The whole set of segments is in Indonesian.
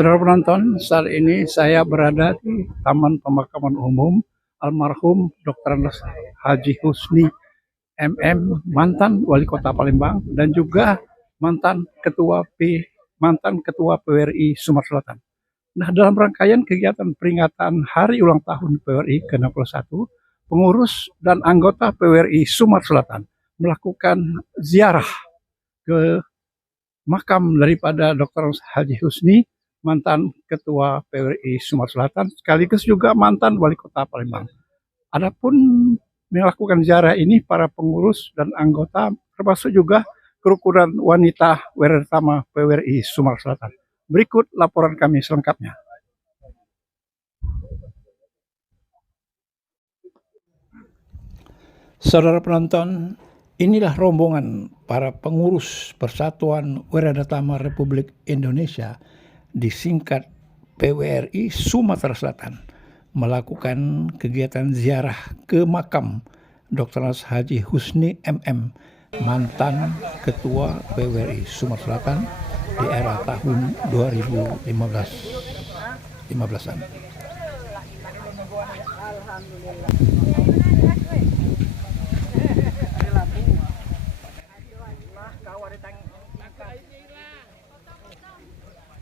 Saudara penonton, saat ini saya berada di Taman Pemakaman Umum almarhum Dr. Haji Husni MM, mantan Wali Kota Palembang dan juga mantan Ketua PWRI Sumatera Selatan. Nah, dalam rangkaian kegiatan peringatan Hari Ulang Tahun PWRI ke-61, pengurus dan anggota PWRI Sumatera Selatan melakukan ziarah ke makam daripada Dr. Haji Husni, mantan Ketua PWRI Sumatera Selatan, sekaligus juga mantan Wali Kota Palembang. Adapun melakukan ziarah ini para pengurus dan anggota, termasuk juga kerukunan wanita Weratama PWRI Sumatera Selatan. Berikut laporan kami selengkapnya. Saudara penonton, inilah rombongan para pengurus Persatuan Weratama Republik Indonesia, disingkat PWRI Sumatera Selatan, melakukan kegiatan ziarah ke makam Dr. Haji Husni MM, mantan Ketua PWRI Sumatera Selatan di era tahun 2015-an.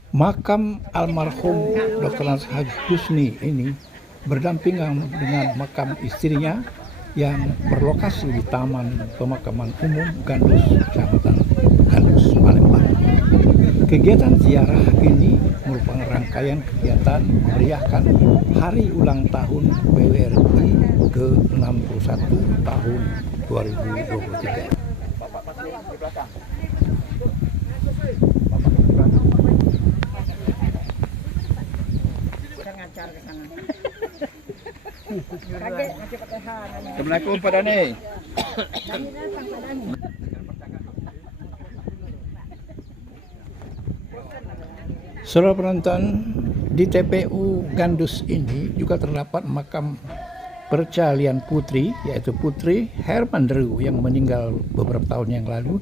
Makam almarhum Dr. Haji Husni ini berdampingan dengan makam istrinya yang berlokasi di Taman Pemakaman Umum Gandus, Kecamatan Gandus, Palembang. Kegiatan ziarah ini merupakan rangkaian kegiatan memeriahkan Hari Ulang Tahun PWRI ke-61 tahun 2023. Assalamualaikum Pak Dani. Saudara penonton, di TPU Gandus ini juga terdapat makam percalian putri, yaitu Putri Hermandrew yang meninggal beberapa tahun yang lalu,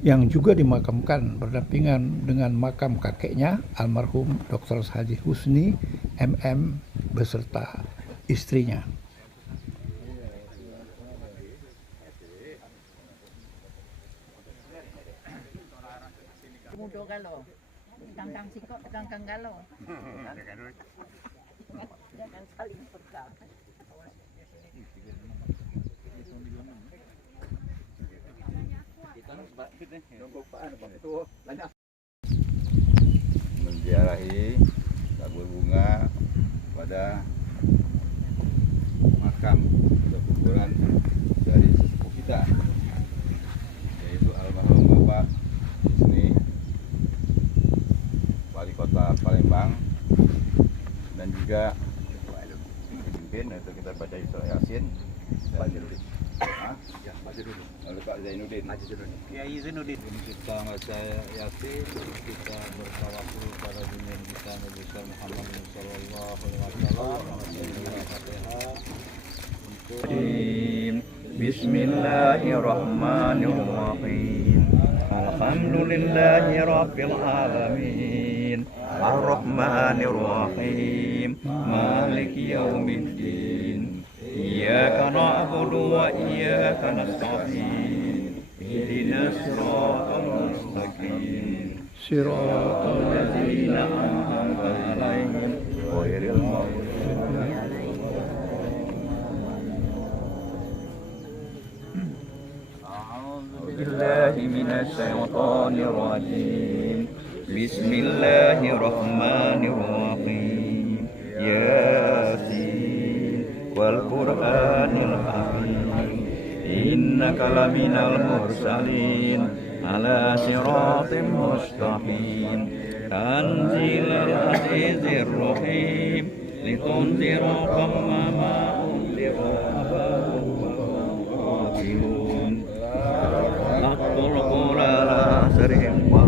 yang juga dimakamkan berdampingan dengan makam kakeknya almarhum Dr. Haji Husni MM beserta istrinya. Mudo galo, kangkang sikok, kangkang galo. Jangan saling berkah. Menziarahi tabur bunga pada makam atau kuburan dari sesepuh kita, yaitu almarhum Bapak Husni, Wali Kota Palembang, dan juga pemimpin. Itu kita baca surah Yasin. Pak Zainuddin, Kiai Zainuddin. Kita baca Yasin, kita bertawakal pada dunia kita Nabi Muhammad sallallahu alaihi wasallam. Bismillahirrahmanirrahim. Alhamdulillahi rabbil alamin. Ar-Rahmanir-Rahim. Maliki yaumiddin. Iyyaka na'budu wa iyyaka nasta'in. Ihdinas siratal mustaqim. Siratal ladzina an'amta 'alaihim ghairil maghdubi 'alaihim. A'udzu billahi minasy syaithanir rajim. Bismillahirrahmanirrahim. Yasin wal Qur'anil hakim. Innaka laminal mursalin ala siratim mustaqim. Tanzilal azizir rahim. Litunzira qauman ma unzira abahum wa qatilun. Laqul qur'ana sarihim wa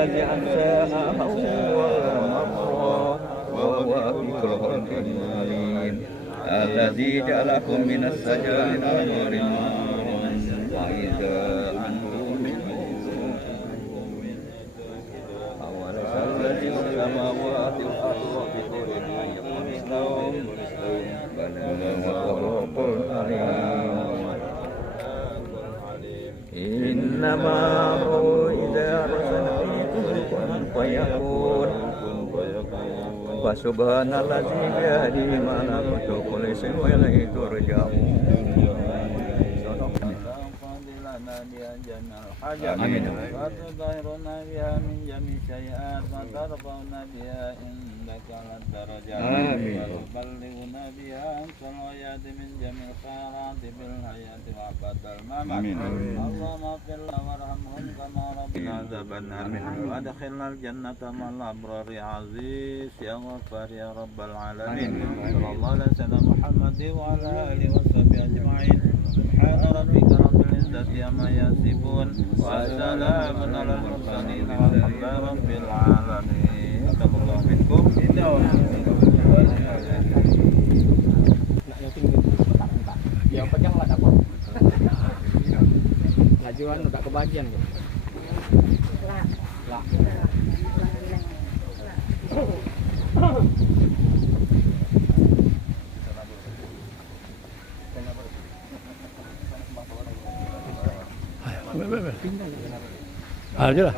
الذي أنشأه والمرء وهو بكل عليم الذي جعلكم من الشجر الأخضر نارا وإذا أنتم أوليس الذي في السماوات والأرض بطول أن يكون مثلهم بل هو خلق عليم إنما هو إذا أرسل كن فيكون فسبحان الذي بيده ملكوت كل شيء وإليه ترجعون آمين وتطهرنا بها من جميع السيئات وترفعنا بها عندك على الدرجات وتبلغنا بها أقصى الغايات من جميع الخيرات في الحياة وبعد الممات اللهم اغفر لنا وارحمهم كما ربنا عذاب النار وادخلنا الجنة مع الأبرار يا عزيز يا غفار يا رب العالمين صلى الله على سيدنا محمد وعلى آله وصحبه أجمعين سبحان ربك رب العزة عما يصفون وسلام على المرسلين والحمد لله رب العالمين. تقبل الله منكم. Yang panjang lah dapat. Lajuan udah kebagian gitu. Lah. Aja lah.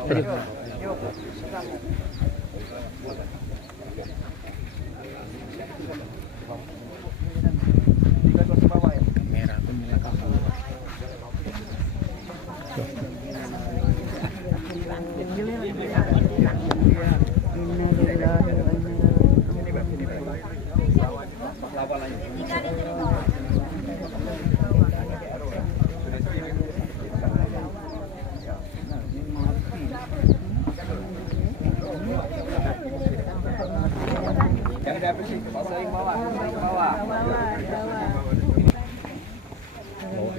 Yang ada apa sih? Masa yang bawah, bawah.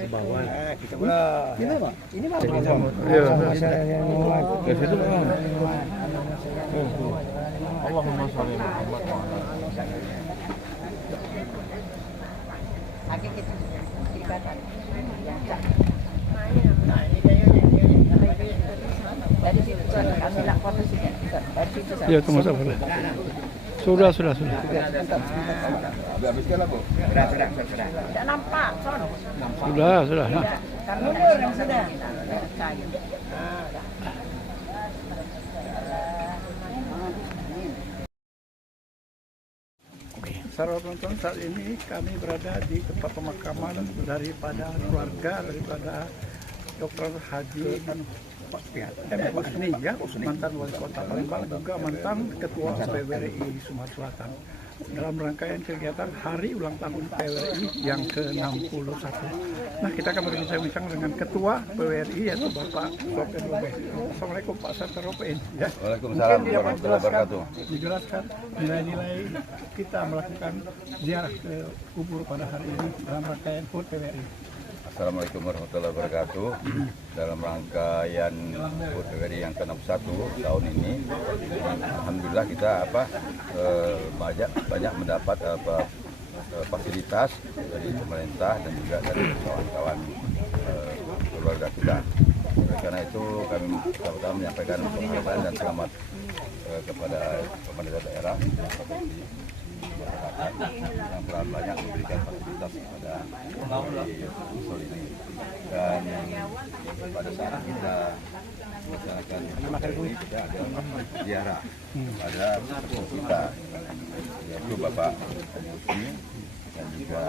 Bawah. Kita bola. Ini Pak. Ini Pak. Iya. Ke situ Pak. Allahumma shalli Muhammad wa ala Lagi kita ibadah. Dari situ kami lapor ke sini. Dari situ. Ya, tunggu sabar. Sudah. Habiskan lah, Bu. Sudah. Tidak nampak, sono. Sudah. Kami sudah. Saudara penonton, saat ini kami berada di tempat pemakaman daripada keluarga daripada Dr. Haji Husni, ya, mantan wali kota Palembang, juga mantan ketua PWRI Sumatera Selatan. Dalam rangkaian kegiatan hari ulang tahun PWRI yang ke-61. Nah, kita akan berbincang-bincang dengan ketua PWRI, yaitu Bapak Sopen Robe. Assalamualaikum Pak Sopen Robe. Ya. Waalaikumsalam Mungkin dia warahmatullahi wabarakatuh. dijelaskan nilai-nilai kita melakukan ziarah ke kubur pada hari ini dalam rangkaian HUT PWRI. Assalamualaikum warahmatullahi wabarakatuh. Dalam rangkaian HUT PWRI yang ke-61 tahun ini, alhamdulillah kita banyak mendapat fasilitas dari pemerintah dan juga dari kawan-kawan keluarga kita. Oleh karena itu kami pertama menyampaikan penghargaan dan selamat kepada pemerintah daerah yang telah banyak memberikan fasilitas kepada usul ini. Dan pada saat kita melaksanakan ini, kita ada ziarah pada sepupu kita, yaitu Bapak Husni dan juga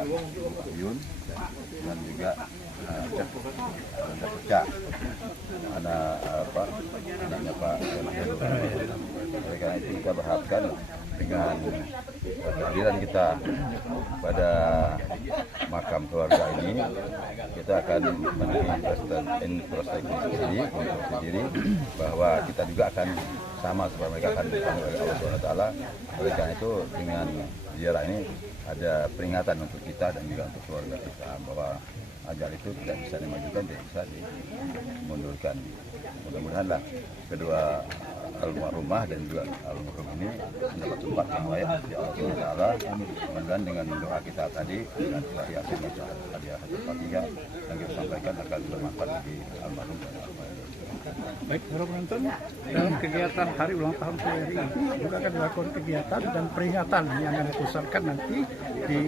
Pak Yun dan juga Cak, anaknya Pak. Oleh karena itu kita berharapkan dengan kehadiran kita pada makam keluarga ini, kita akan mengintrospeksi diri bahwa kita juga akan sama seperti mereka akan dipanggil oleh Allah SWT. Oleh karena itu dengan ziarah ini ada peringatan untuk kita dan juga untuk keluarga kita bahwa ajal itu tidak bisa dimajukan, tidak bisa dimundurkan. Mudah-mudahanlah kedua almarhumah dan juga almarhum ini mendapat tempat yang layak di Allah Taala. Mudah-mudahan dengan doa kita tadi dengan Yasin dan hadiah Al-Fatihah yang kita sampaikan akan bermanfaat bagi almarhum dan almarhum. Baik, para penonton, dalam kegiatan hari ulang tahun PWRI juga akan dilakukan kegiatan dan peringatan yang akan dipusatkan nanti di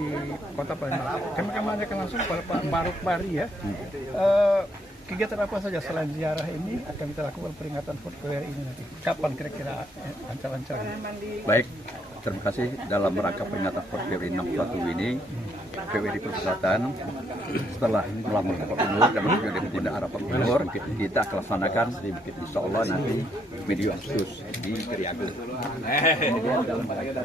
Kota Palembang. Kami akan menanyakan langsung kepada Pak Baruk Bari ya. Kegiatan apa saja selain ziarah ini akan kita lakukan peringatan HUT PWRI ini nanti? Kapan kira-kira lancar-lancarnya? Baik, terima kasih. Dalam rangka peringatan HUT PWRI 61 ini, PWRI Persatuan setelah melamar Bapak Gubernur dan juga Deputi Bapak Gubernur, kita akan laksanakan insya Allah nanti medio Agustus di Kriagung. Kemudian dalam rangka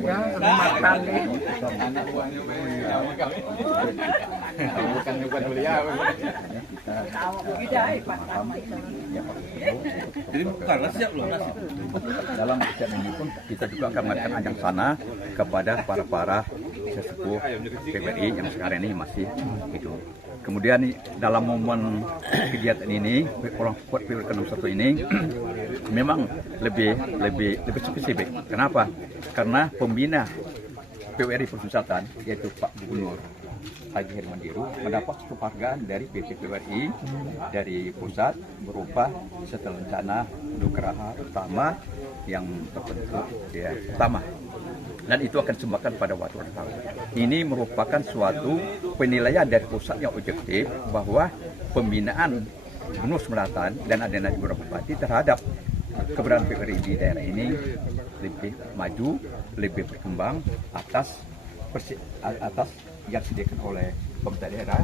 dalam acara ini pun kita juga akan mengadakan ajang sana kepada para sesepuh PWRI yang sekarang ini masih hidup. Kemudian dalam momen kegiatan ini, ulang tahun PWRI ke-61 ini memang lebih spesifik. Kenapa? Karena pembina PWRI Persatuan yaitu Pak Gubernur Haji Hermandiru mendapat penghargaan dari PP PWRI dari pusat berupa setelah rencana nugraha utama yang terbentuk ya utama, dan itu akan disembahkan pada waktu tahun. Ini merupakan suatu penilaian dari pusat yang objektif bahwa pembinaan Gubernur Selatan dan ada beberapa bupati terhadap keberadaan PWRI di daerah ini lebih maju, lebih berkembang atas yang disediakan oleh pemerintah daerah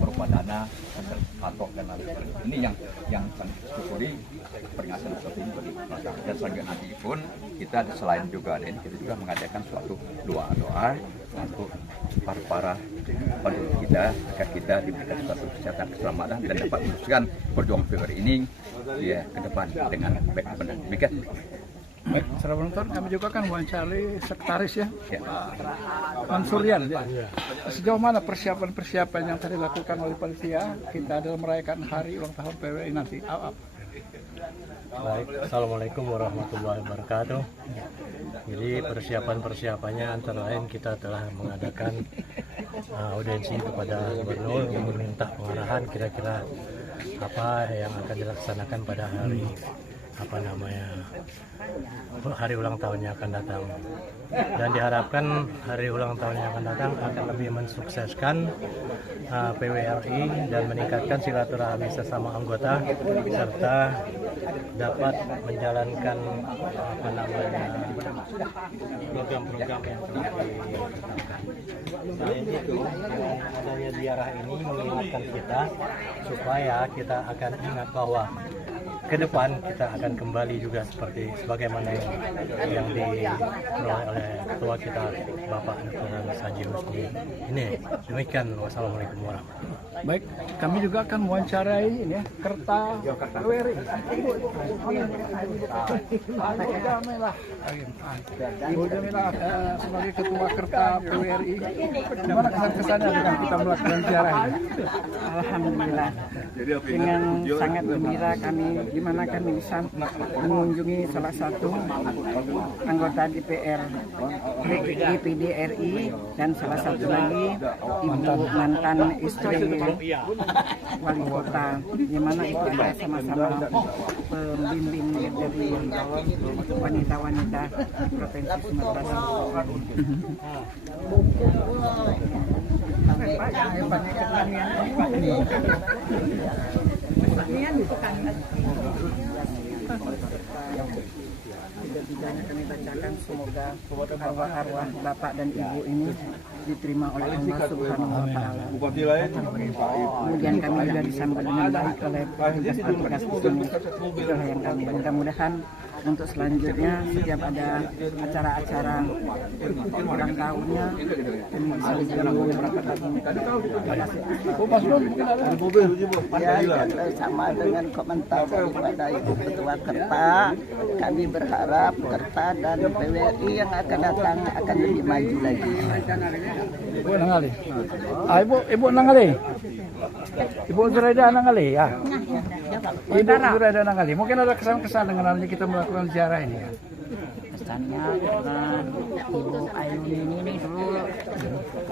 berupa dana atau dan lain-lain. Ini yang sangat syukuri peringatan seperti ini bagi masyarakat. Dan selanjutnya nanti pun kita selain juga ada ini, kita juga mengadakan suatu doa untuk para penduduk kita agar kita diberikan suatu kesehatan, keselamatan dan dapat meneruskan perjuangan PWRI ini ya ke depan dengan baik dan benar. Demikian. Baik, saudara penonton, kami juga akan wawancari sekretaris ya, Mansurian ya. Sejauh mana persiapan yang tadi dilakukan oleh panitia kita dalam merayakan hari ulang tahun PWRI nanti? Baik, Assalamualaikum warahmatullahi wabarakatuh. Jadi persiapannya antara lain kita telah mengadakan audiensi kepada Gubernur meminta pengarahan kira-kira apa yang akan dilaksanakan pada hari ulang tahunnya akan datang, dan diharapkan hari ulang tahunnya akan datang akan lebih mensukseskan PWRI dan meningkatkan silaturahmi sesama anggota serta dapat menjalankan program-program yang telah ditetapkan. Selain itu, dengan adanya ziarah ini mengingatkan kita supaya kita akan ingat bahwa ke depan kita akan kembali juga sebagaimana yang diperoleh oleh ketua kita Bapak Dr. Haji Husni ini. Demikian, wassalamualaikum warahmatullahi wabarakatuh. Baik, kami juga akan mewawancarai ini ya, Kerta PWRI. Ibu Jamilah sebagai ketua Kerta PWRI, gimana kesan-kesannya dengan kita melakukan ziarah ini? Alhamdulillah, dengan sangat gembira kami di mana kami bisa mengunjungi salah satu anggota DPR DPD RI dan salah satu lagi mantan istri wali kota, di mana itu sama-sama pembimbing dari wanita-wanita Provinsi Sumatera Selatan. Tidak kami bacakan, semoga arwah-arwah Bapak dan Ibu ini diterima oleh Allah Subhanahu wa Ta'ala. Kemudian kami juga disambut dengan baik oleh petugas di sini. Itulah yang kami mudah-mudahan untuk selanjutnya setiap ada acara-acara ulang tahunnya kami bisa lebih merapat lagi. Ya, sama dengan komentar daripada Ibu Ketua Kerta, kami berharap Kerta dan PWRI yang akan datang akan lebih maju lagi. Ibu Nangali. Ibu Nangali. Ibu Zuraida Nangali ya. Ibu sudah ada 6 kali. Mungkin ada kesan-kesan dengan adanya kita melakukan ziarah ini ya. Kesannya dengan Ibu Ainun ini dulu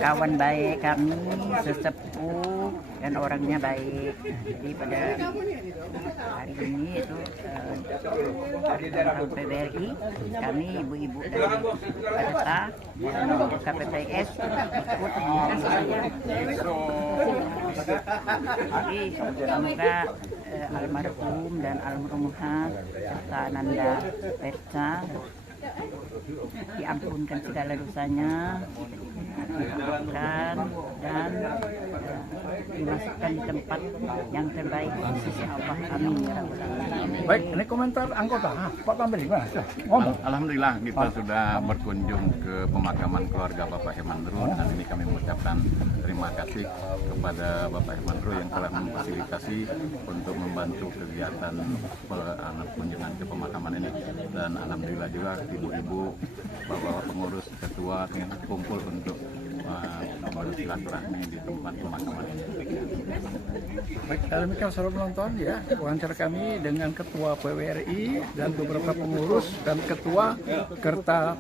kawan baik kami, sesepuh dan orangnya baik. Jadi pada hari ini itu hari tentang PBRI, kami ibu-ibu dari PADETA dan KPPS ikut saja. Jadi semoga almarhum dan almarhumah serta Ananda Pecca diampunkan segala dosanya, dimaafkan dan dimasukkan di tempat yang terbaik di sisi Allah. Amin ya rabbal alamin. Baik, ini komentar anggota. Pak Pambeli, gimana? Ngomong. Alhamdulillah kita sudah berkunjung ke pemakaman keluarga Bapak Hemandro dan ini kami mengucapkan terima kasih kepada Bapak Hemandro yang telah memfasilitasi untuk membantu kegiatan kunjungan ke pemakaman ini, dan alhamdulillah juga ibu-ibu, bapak pengurus, ketua dengan kumpul untuk bersilaturahmi di tempat pemakaman ini. Baik, demikian saudara penonton ya, wawancara kami dengan Ketua PWRI dan beberapa pengurus dan Ketua Kerta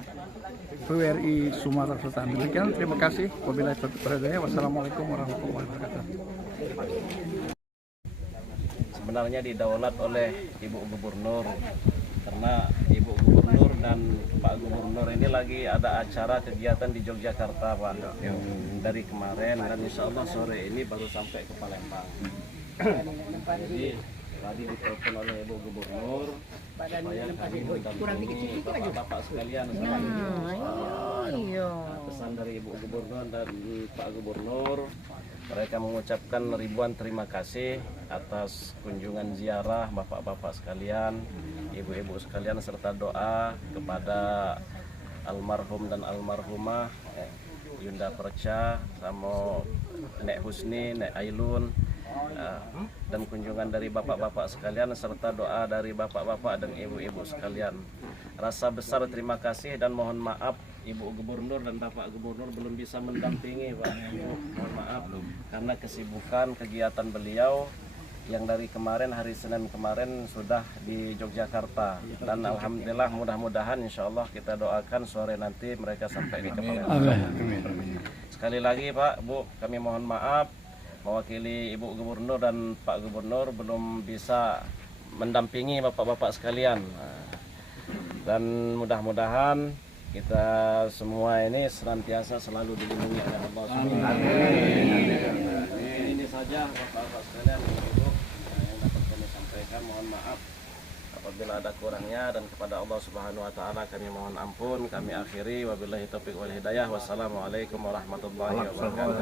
PWRI Sumatera Selatan. Demikian, terima kasih. Wabillahi taufiq wal hidayah. Wassalamualaikum warahmatullahi wabarakatuh. Sebenarnya didaulat oleh Ibu Gubernur, karena Ibu Gubernur dan Pak Gubernur ini lagi ada acara kegiatan di Yogyakarta, Pak, dari kemarin, dan insya Allah sore ini baru sampai ke Palembang. Jadi tadi ditelepon oleh Ibu Gubernur supaya kami mendampingi bapak-bapak sekalian. Pesan dari Ibu Gubernur dan Pak Gubernur, mereka mengucapkan ribuan terima kasih atas kunjungan ziarah bapak-bapak sekalian, ibu-ibu sekalian, serta doa kepada almarhum dan almarhumah Yunda Perca, sama Nek Husni, Nek Ailun, dan kunjungan dari bapak-bapak sekalian serta doa dari bapak-bapak dan ibu-ibu sekalian. Rasa besar terima kasih dan mohon maaf Ibu Gubernur dan Bapak Gubernur belum bisa mendampingi, Pak. Mohon maaf karena kesibukan kegiatan beliau yang dari kemarin, hari Senin kemarin sudah di Yogyakarta, dan alhamdulillah mudah-mudahan insya Allah kita doakan sore nanti mereka sampai di Palembang. Sekali lagi Pak, Bu, kami mohon maaf mewakili Ibu Gubernur dan Pak Gubernur belum bisa mendampingi bapak-bapak sekalian, dan mudah-mudahan kita semua ini senantiasa selalu dilindungi oleh Allah Subhanahu. Ini saja bapak-bapak sekalian, Ibu, yang dapat kami sampaikan. Mohon maaf apabila ada kurangnya, dan kepada Allah Subhanahu wa taala kami mohon ampun. Kami akhiri, wabillahi taufiq wal hidayah. Wassalamualaikum warahmatullahi wabarakatuh.